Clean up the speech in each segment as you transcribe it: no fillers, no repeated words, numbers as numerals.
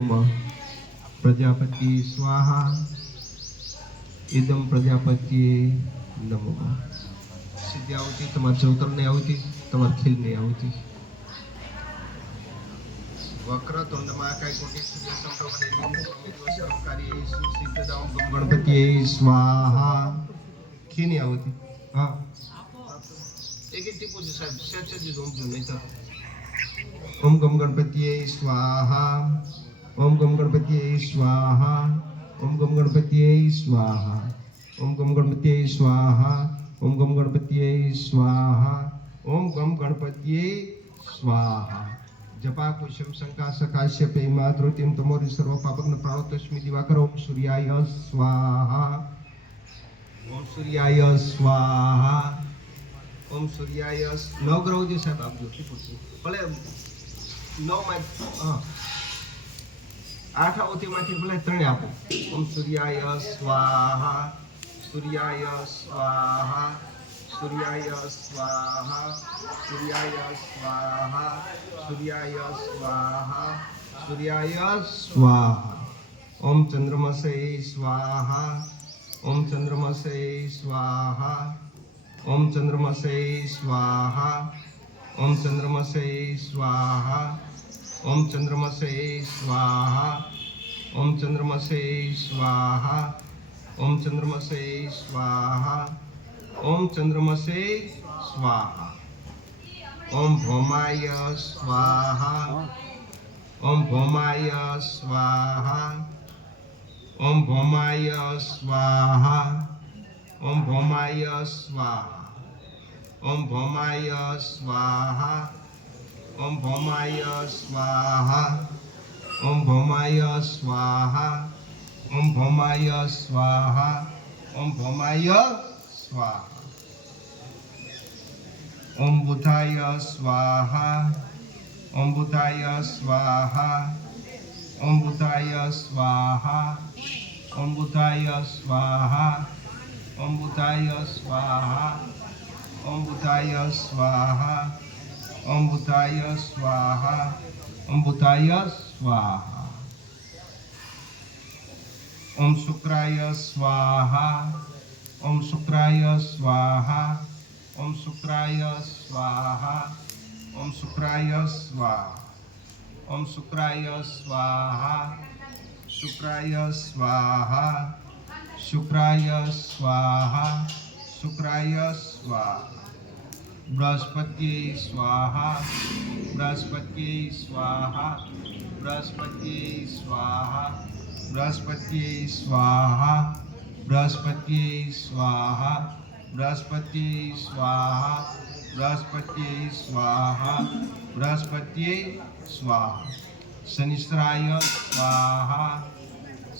प्रजापति स्वाहा इदम प्रजापति नमो। सीधी आवती तमार चौतर नहीं आवती, तमार खिल नहीं आवती। वक्रतुंड महाकाय कोटि सूर्यसमप्रभा गणपति स्वाहा खी नहीं आवती। हाँ एक ही टिपू जी साहब सच जी जोम जो नहीं था। ओम गम गणपति स्वाहा ओम गम गणपति स्वाहा ओम गम गणपति स्वाहा ओम गम गणपति स्वाहा ओम गम गणपति स्वाहा ओम गम गणपति स्वाहा। जपा कुशम शंका सकाश्य पेमा द्रुतिम तमोरि सर्व पापग्न प्राणोतस्मि दिवाकर ओम सूर्याय स्वाहा ओम सूर्याय स्वाहा ओम सूर्याय नवग्रह जी साहब आप जो भले नौ में आठ आवती माथी भले त्रण आपो। ओम सूर्याय स्वाहा सूर्याय स्वाहा सूर्याय स्वाहा सूर्याय स्वाहा सूर्याय स्वाहा सूर्याय स्वाहा। ओम चंद्रमसे स्वाहा ओम चंद्रमसे स्वाहा ओम चंद्रमसे स्वाहा ओम चंद्रमसे स्वाहा ओम चंद्रमसे स्वाहा ओम चंद्रमसे स्वाहा ओम चंद्रमसे स्वाहा ओम चंद्रमसे स्वाहा। ओम भौमाय स्वाहा ओम भौमाय स्वाहा ओम भौमाय स्वाहा ओम भौमाय स्वाहा ओम भौमाय स्वाहा ओम भौमाय स्वाहा ओम भौमाय स्वाहा ओम भौमाय स्वाहा ओम भौमाय स्वाहा। ओम बुधाय स्वाहा ओम बुधाय स्वाहा ओम बुधाय स्वाहा ओम बुधाय स्वाहा ओम बुधाय स्वाहा ओम बुधाय स्वाहा ओम बुधाय स्वाहा ओम बुधाय स्वाहा। ओम शुक्राय स्वाहा ओम शुक्राय स्वाहा ओम शुक्राय स्वाहा ओम शुक्राय स्वाहा ओम शुक्राय स्वाहा शुक्राय स्वाहा शुक्राय स्वाहा शुक्राय स्वाहा। बृहस्पति स्वाहा बृहस्पति स्वाहा बृहस्पति स्वाहा बृहस्पति स्वाहा बृहस्पति स्वाहा बृहस्पति स्वाहा बृहस्पति स्वाहा बृहस्पति स्वाहा। शनिश्चराय स्वाहा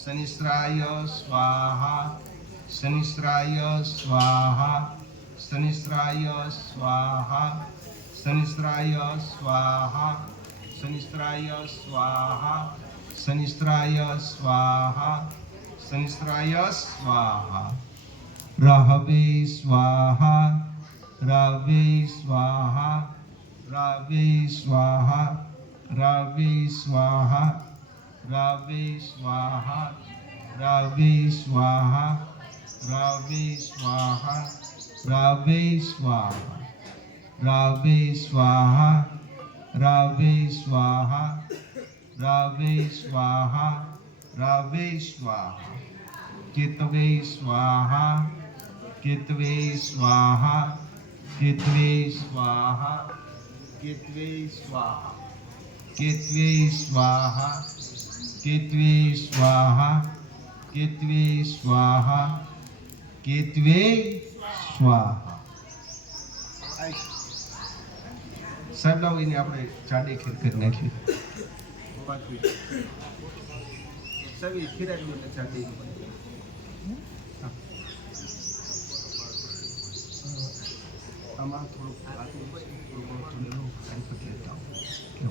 शनिश्चराय स्वाहा शनिश्चराय स्वाहा शनिश्चराय स्वाहा शनिश्चराय स्वाहा शनिश्चराय स्वाहा शनिश्चराय स्वाहा शनिश्चराय स्वाहा। रहवे स्वाहा रवे स्वाहा रवे स्वाहा रवे स्वाहा रवे स्वाहा रवे स्वाहा रवे स्वाहा रवे स्वाहा रवे स्वाहा रवे स्वाहा रवे स्वाहा रवे स्वाहा। केतवे स्वाहा केतवे स्वाहा केतवे स्वाहा केतवे स्वाहा केतवे स्वाहा केतवे स्वाहा केतवे स्वाहा केतवे स्वाहा। साहब लाओ इन्हें આપણે ચાડી ખીર કરી નાખી સવી ખીરાની એટલે ચાડી આમાં થોડું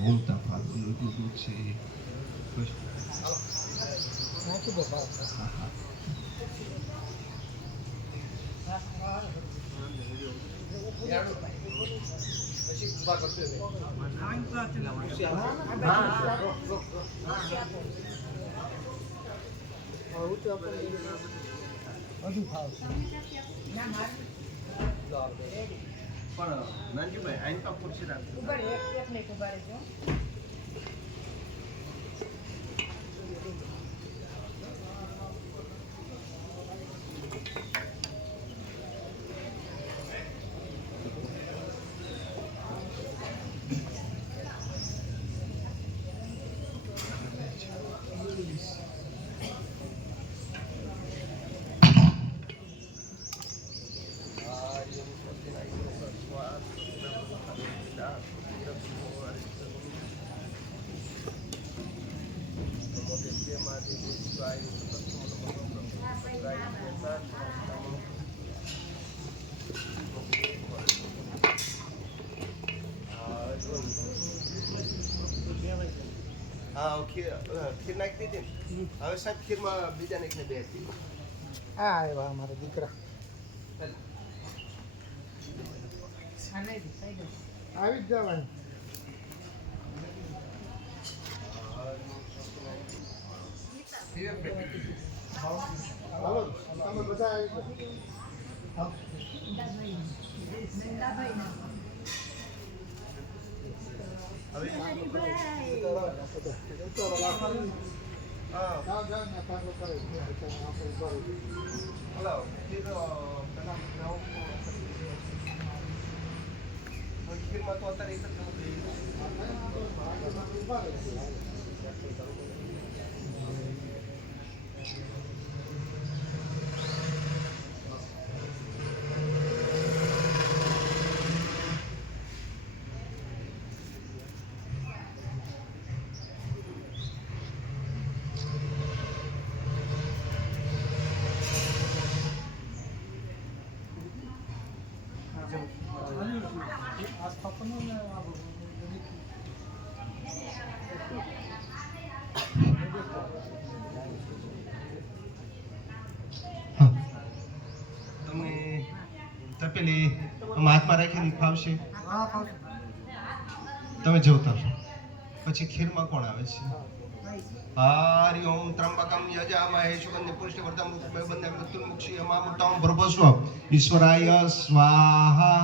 ઘૂમતા ફાળું દૂધ છે પણ નાનજીભાઈ આઈન તો ખુરશી રાખજો. હા ખીર નાખી દીધી ને. હવે સાહેબ ખીરમાં બીજા નાખીને બે હતી. હા આવ્યા અમારા દીકરા આવી જ જવાનું. હાલો તમે બધા આવી જાઓ. ખીરમાં તો અત્યારે એક તમે તપેલી હાથમાં રાખીને ફાવશે. તમે જોતા છો પછી ખીરમાં કોણ આવે છે? હરિ ઓમ ત્રંબકમ યજામહે સુગંધિ પુષ્ટિવર્ધનમ ઉર્વારુકમિવ મૃત્યુર્મુક્ષીય મામૃતમ ભર્ગોસ્વ ઈશ્વરાય સ્વાહા.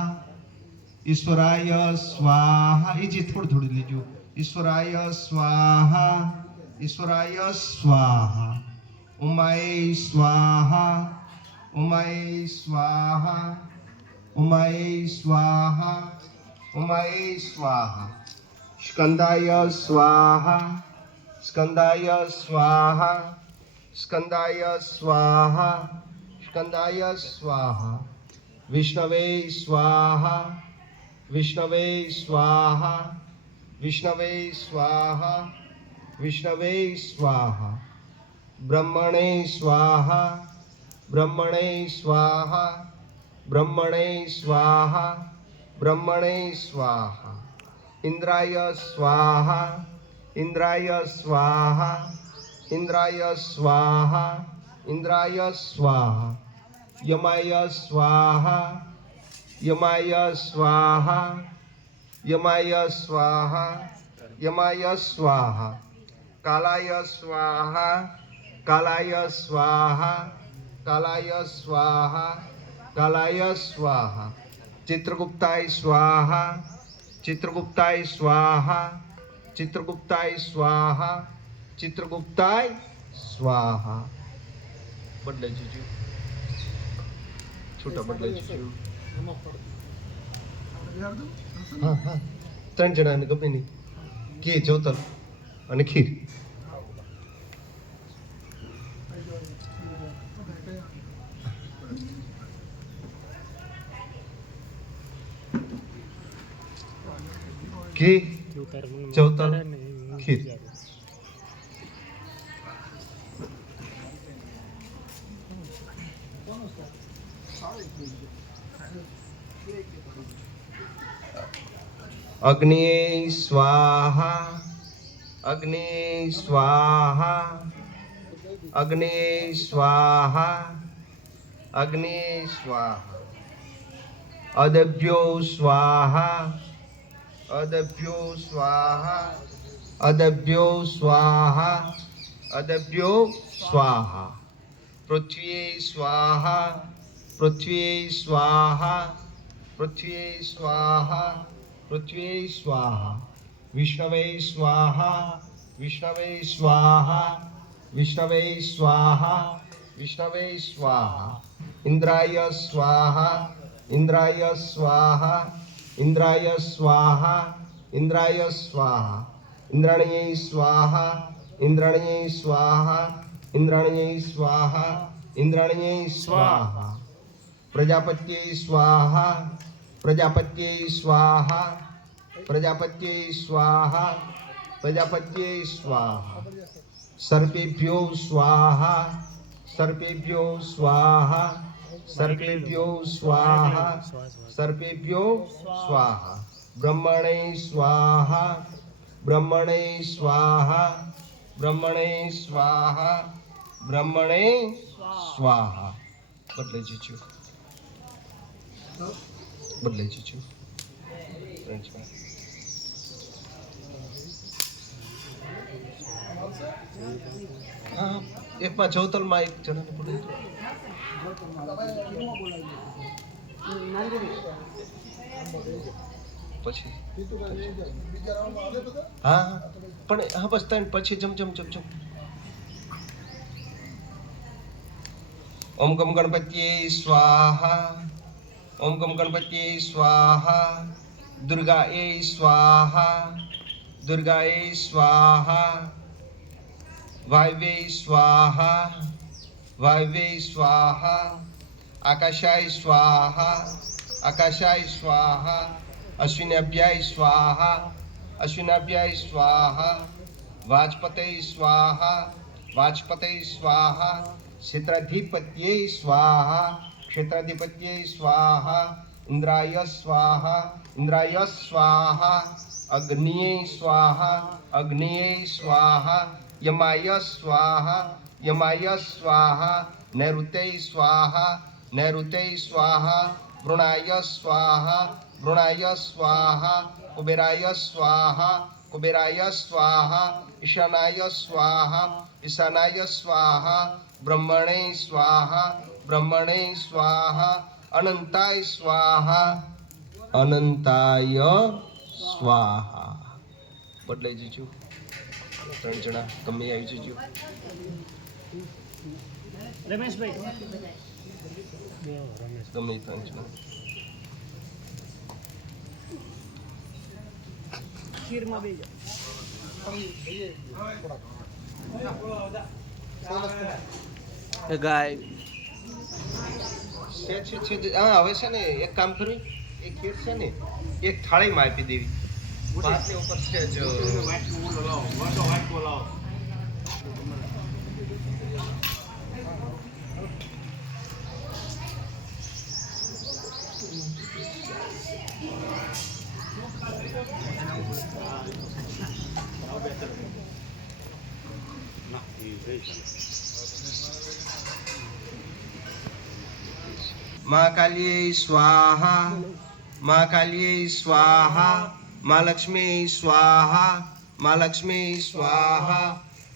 ઈશ્વરાય સ્વાહા. એ જે થોડું થોડું લેજો. ઈશ્વરાય સ્વાહા. ઈશ્વરાય સ્વાહા. ઉમાય સ્વાહા. ઉમાય સ્વાહા. ઉમાય સ્વાહા. ઉમાય સ્વાહા. સ્કંદાય સ્વાહા. સ્કંદાય સ્વાહા. સ્કંદાય સ્વાહા. સ્કંદાય સ્વાહા. વિષ્ણવે સ્વાહા. વિષ્ણવે સ્વાહા. વિષ્ણવે સ્વાહા. વિષ્ણવે સ્વાહા. બ્રહ્મણે સ્વાહા. બ્રહ્મણે સ્વાહા. બ્રહ્મણે સ્વાહા. બ્રહ્મણે સ્વાહા. ઇન્દ્રાય સ્વાહા. ઇન્દ્રાય સ્વાહા. ઇન્દ્રાય સ્વાહા. ઇન્દ્રાય સ્વાહા. યમાય સ્વાહા. યમાય સ્વાહા. યમાય સ્વાહા. યમાય સ્વાહા. કાલાય સ્વાહા. કાલાય સ્વાહા. કાલાય સ્વાહા. કાલાય સ્વાહા. ચિત્રગુપ્તાય સ્વાહા. ચિત્રગુપ્તાય સ્વાહા. ચિત્રગુપ્તાય સ્વાહા. ચિત્રગુપ્તાય સ્વાહા. બદલાઈ જજો. છૂટા બદલાઈ જજો. હા હા 3 જણાને ગમે નહીં. ઘી જોતર અને ખીર. ઘી જોતર ખીર. અગ્નિ સ્વાહા. અગ્નિ સ્વાહા. અગ્નિ સ્વાહા. અગ્નિ સ્વાહા. અદભ્યો સ્વાહા. अदभ्यो स्वाहा अदभ्यो स्वाहा अदभ्यो स्वाहा पृथ्वी स्वाहा पृथ्वी स्वाहा पृथ्वी स्वाहा पृथ्वी स्वाहा विष्णवे स्वाहा विष्णवे स्वाहा विष्णवे स्वाहा विष्णवे स्वाहा इंद्राय स्वाहा इंद्राय स्वाहा इंद्राय स्वाहा इंद्राय स्वाहा इंद्राण्यै स्वाहा इंद्राण्यै स्वाहा इंद्राण्यै स्वाहा इंद्राण्यै स्वाहा प्रजापत्यै स्वाहा प्रजापत्यै स्वाहा प्रजापत्यै स्वाहा प्रजापत्यै स्वाहा सर्पेभ्यो स्वाहा सर्पेभ्यो स्वाहा सर्पेभ्यो स्वाहा सर्पेभ्यो स्वाहा ब्रह्मणे स्वाहा ब्रह्मणे स्वाहा ब्रह्मणे स्वाहा ब्रह्मणे स्वाहा बदले जीचू बदले जीचू एक માં ચૌતલ માં એક જણાને બોલાવી પછી હા પણ હા બસ તને પછી જમ જમ જમ જમ ओम गम गणपत्ये स्वाहा ओम गम गणपत्ये स्वाहा दुर्गायै स्वाहा दुर्गायै स्वाहा वायवे स्वाहा वायवे स्वाहा आकाशाय स्वाहा आकाशाय स्वाहा अश्विनाभ्याय स्वाहा अश्विनाभ्याय स्वाहा वाजपते स्वाहा वाजपते स्वाहा क्षेत्राधिपत्यै स्वाहा क्षेत्राधिपत्यै स्वाहा इंद्राय स्वाहा इंद्राय स्वाहा अग्निये स्वाहा अग्निये स्वाहा यमाय स्वाहा यमाय स्वाहा नैऋते स्वाहा नैऋते स्वाहा वृणाय स्वाहा वृणाय स्वाहा कुबेराय स्वाहा कुबेराय स्वाहा ईशानाय स्वाहा ईशानाय स्वाहा ब्रह्मणे स्वाहा ब्रह्मणे स्वाहा अनंताय स्वाहा अनंताय स्वाहा बदलाई जजो त्रण जना गमे आई जजो रमेश भाई गमे त्रण जना खीर में बेजा ગાય હા હવે છે ને એક કામ કર્યું એક ખીર છે ને એક થાળીમાં આપી દેવી ભાતને ઉપર છે જ महाकाल्यै स्वाहा महाकाल्यै स्वाहा महालक्ष्मी स्वाहा महालक्ष्मी स्वाहा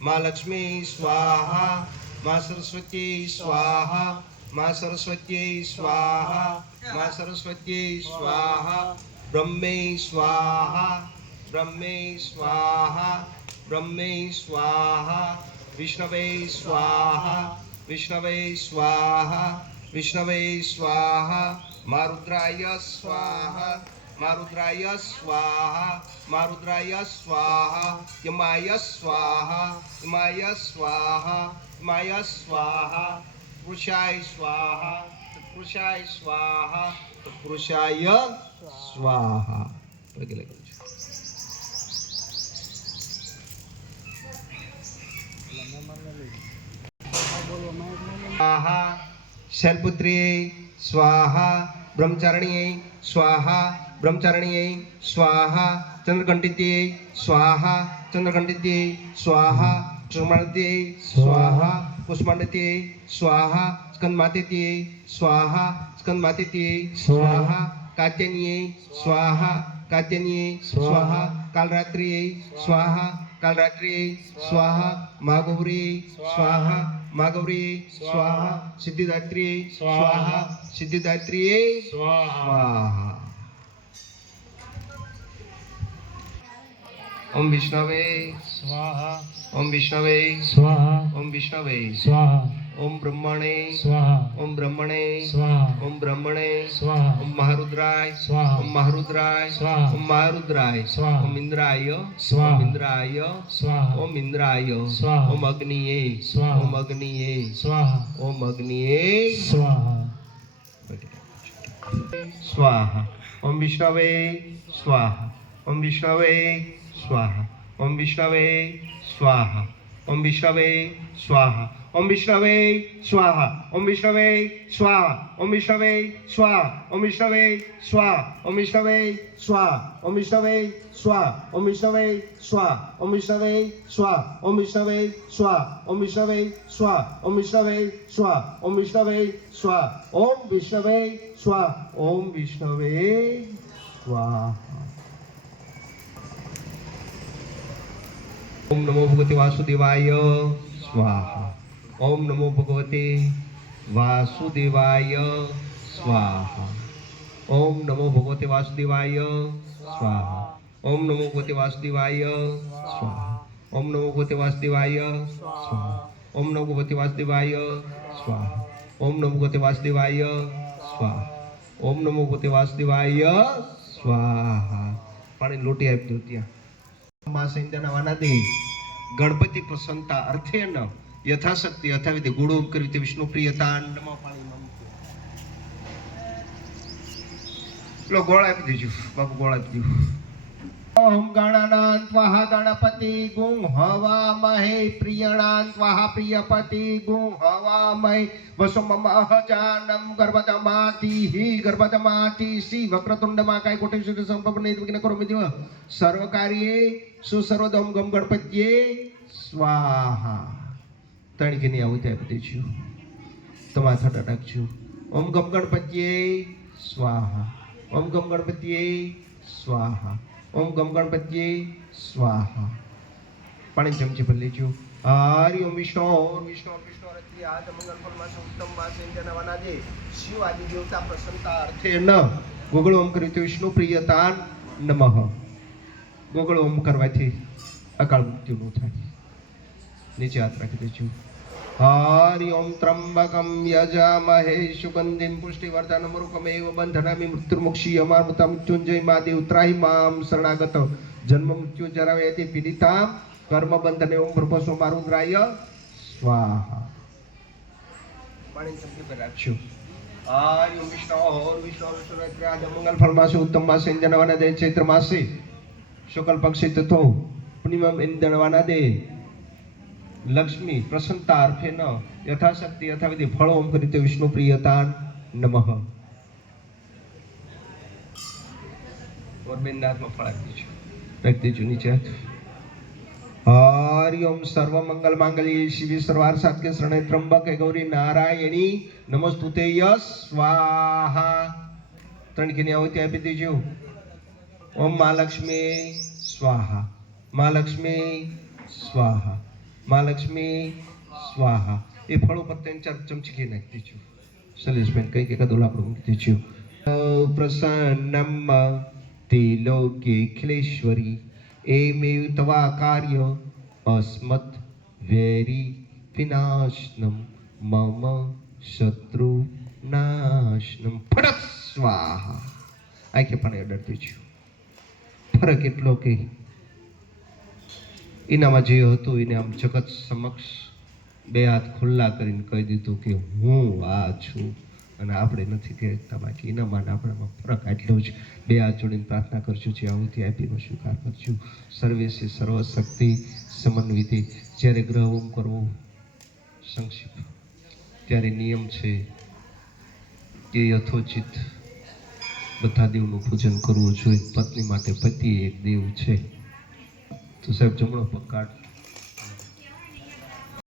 महालक्ष्मी स्वाहा माँ सरस्वती स्वाहा माँ सरस्वती स्वाहा माँ सरस्वती स्वाहा ब्रह्मे स्वाहा ब्रह्मे स्वाहा ब्रह्मे स्वाहा विष्णवे स्वाहा विष्णवे स्वाहा विष्णवे स्वाहा मारुद्राय स्वाहा मारुद्राय स्वाहा मारुद्राय स्वाहा यमाय स्वाहा यमाय स्वाहा यमाय स्वाहा पुरुषाय स्वाहा पुरुषाय स्वाहा पुरुषाय स्वाहा स्वाहा शैलपुत्र्यै स्वाहा ब्रह्मचारिण्यै स्वाहा ब्रह्मचारिण्यै स्वाहा चंद्रघंटित्यै स्वाहा चंद्रघंटित्यै स्वाहा कुष्मांडित्यै स्वाहा कुष्मांडित्यै स्वाहा स्कंदमातित्यै स्वाहा स्कंदमातित्यै स्वाहा कात्यायन्यै स्वाहा કાત્યનીએ સ્વાહા કાલરાત્રિએ સ્વાહા કાલરાત્રિએ સ્વાહા માગૌરીએ સ્વાહા માગૌરીએ સ્વાહા સિદ્ધિદાત્રીએ સ્વાહા સિદ્ધિદાત્રીએ સ્વાહા. ઓમ વિષ્ણવે સ્વાહા ઓમ વિષ્ણવે સ્વાહા ઓમ વિષ્ણવે સ્વાહા ઓમ બ્રહ્મણે સ્વાહા ઓમ બ્રહ્મણે સ્વાહા ઓમ બ્રહ્મણે સ્વાહા ઓમ મહારુદ્રાય સ્વાહા ઓમ મહારુદ્રાય સ્વાહા ઓમ મહારુદ્રાય સ્વાહા ઓમ ઇન્દ્રાય સ્વાહા ઓમ ઇન્દ્રાય સ્વાહા ઓમ ઇન્દ્રાય સ્વાહા ઓમ અગ્નિએ સ્વાહા ઓમ અગ્નિએ સ્વાહા ઓમ અગ્નિએ સ્વાહા સ્વાહા. ઓમ વિષ્ણવે સ્વાહા ઓમ વિષ્ણવે સ્વાહા ઓમ વિષ્ણવે સ્વાહા ઓમ વિષ્ણવે સ્વાહા ઓમ વિષ્ણવે સ્વાહા ઓમ વિષ્ણવે સ્વાહા ઓમ વિષ્ણવે સ્વાહા ઓમ વિષ્ણવે સ્વાહા ઓમ વિષ્ણવે સ્વાહા ઓમ વિષ્ણવે સ્વાહા ઓમ વિષ્ણવે સ્વાહા ઓમ વિષ્ણવે સ્વાહા ઓમ વિષ્ણવે સ્વાહા ઓમ વિષ્ણવે સ્વાહા ઓમ વિષ્ણવે સ્વાહા ઓમ વિષ્ણવે સ્વાહા ઓમ વિષ્ણવે સ્વાહા ઓમ વિષ્ણવે સ્વાહા. ઓમ નમો ભગવતે વાસુદેવાય સ્વાહા ઓમ નમો ભગવતે વાસુદેવાય સ્વાહા ઓમ નમો ભગવતે વાસુદેવાય સ્વાહા ઓમ નમો ભગવતે વાસુદેવાય સ્વાહા ઓમ નમો ભગવતે વાસુદેવાય સ્વાહા ઓમ નમો ભગવતે વાસુદેવાય સ્વાહા ઓમ નમો ભગવતે વાસુદેવાય સ્વાહા ઓમ નમો ભગવતે વાસુદેવાય સ્વાહા. પાણી લોટી આપી દો ત્યાં. ગણપતિ પ્રસન્નતા અર્થે ન યથાશક્તિ યથાવિધિ ગુણો કરી વિષ્ણુ પ્રિયતા નમઃ પાણીમાં લો ગોળ આપી દેજો બાપુ ગોળ આપી દેજો. ઓમ ગણાનાં ત્વાહ ગણપતિ ગું હવામહે પ્રિયણાં ત્વાહ પ્રિયપતિ ગું હવામહે વસુમમહજાનમ ગર્ભદમાતિ શ્રી વક્રતુંડમાં કાય કોટે સુધ સંપન્ન નિર્વિઘ્ન કરોમિ દેવ સર્વકાર્યે સુસર્વદમ ગમ ગણપત્યે સ્વાહા. ત્રણ ગીની આવું ત્યાં આપી દેજો. તમારા થટા નાખજો. ઓમ ગમ ગણપત્યે સ્વાહા ઓમ ગમ ગણપત્યે સ્વાહા ઓમ ગમ ગણપત્યે સ્વાહા. પાણી ચમચી પર લેજો. હરિ ઓમ વિષ્ણુ વિષ્ણુ વિષ્ણુ રત્રી આજ મંગલ ફળ માસ ઉત્તમ માસ ઇન્દ્રનવના દે શિવ આદિ દેવતા પ્રસન્નતા અર્થે ન ગોગળ ઓમ કરી વિષ્ણુ પ્રિયતાન નમઃ. ગોગળ ઓમ કરવાથી અકાળ મૃત્યુ ન થાય. નીચે હાથ રાખી દેજો. હરિ ઓમ ત્રંબકમ યજામહે સુગંધિમ પુષ્ટિવર્ધનમ રૂપમેવ બંધનામિ મૃત્યુર્મુક્ષીયમામૃતા મૃત્યુંજય મહાદેવ ત્રાહિ મામ શરણાગત જન્મ મૃત્યુ જરાવયતિ પીડિતા કર્મ બંધને ઓમ ભ્રભસ્વ મારુદ્રાય સ્વાહા. પાણી ચમકી પર રાખજો. હરિ ઓમ વિષ્ણુ વિષ્ણુ વિષ્ણુ આજ મંગલ ફળ માસે ઉત્તમ માસે ઇન્દ્રનવાના દે ચૈત્ર માસે શુક્લ પક્ષી તથો પૂર્ણિમા ઇન્દ્રનવાના દે લક્ષ્મી પ્રસન્નતા અર્થે ન યથાશક્તિ યથાવિધિ ફળ ઓમ કરી વિષ્ણુ પ્રિયતા નમઃ. ઓર બેનનાથમાં ફળ આપી દેજો. રાખી દેજો નીચે. હરિ ઓમ સર્વ મંગલ માંગલ્યે શિવે સર્વાર્થ સાધકે શરણે ત્રંબકે ગૌરી નારાયણી નમસ્તુતે સ્વાહા. ત્રણ ઘીની આहुति આપી દેજો. ઓમ મહાલક્ષ્મી સ્વાહા મહાલક્ષ્મી સ્વાહા મહાલક્ષ્મી સ્વાહા. એ ફળો પર 3-4 ચમચી ઘી નાખી દેજો. શૈલેષબેન કંઈક એકાદો લાકડું મૂકી દેજો. પ્રસન્નમ તિલોકેખિલેશ્વરી એમેવ તવા કાર્ય અસ્મત વૈરી વિનાશનમ મમ શત્રુ નાશનમ ફટક સ્વાહા. આંખે પાણી અડાડી દેજો. ફરક એટલો કે એનામાં જે હતું એને આમ જગત સમક્ષ બે હાથ ખુલ્લા કરીને કહી દીધું કે હું આ છું અને આપણે નથી કહેતા. બાકી એનામાં આપણામાં ફરક આટલો જ. બે હાથ જોડીને પ્રાર્થના કરજો. જે આવું આપીનો સ્વીકાર કરજો. સર્વેશે સર્વશક્તિ સમન્વિતે. જ્યારે ગ્રહ હોમ કરવો સંક્ષિપ્ત ત્યારે નિયમ છે કે યથોચિત બધા દેવનું પૂજન કરવું જોઈએ. પત્ની માટે પતિ એક દેવ છે. તો સાહેબ જમણો પગ કાઢ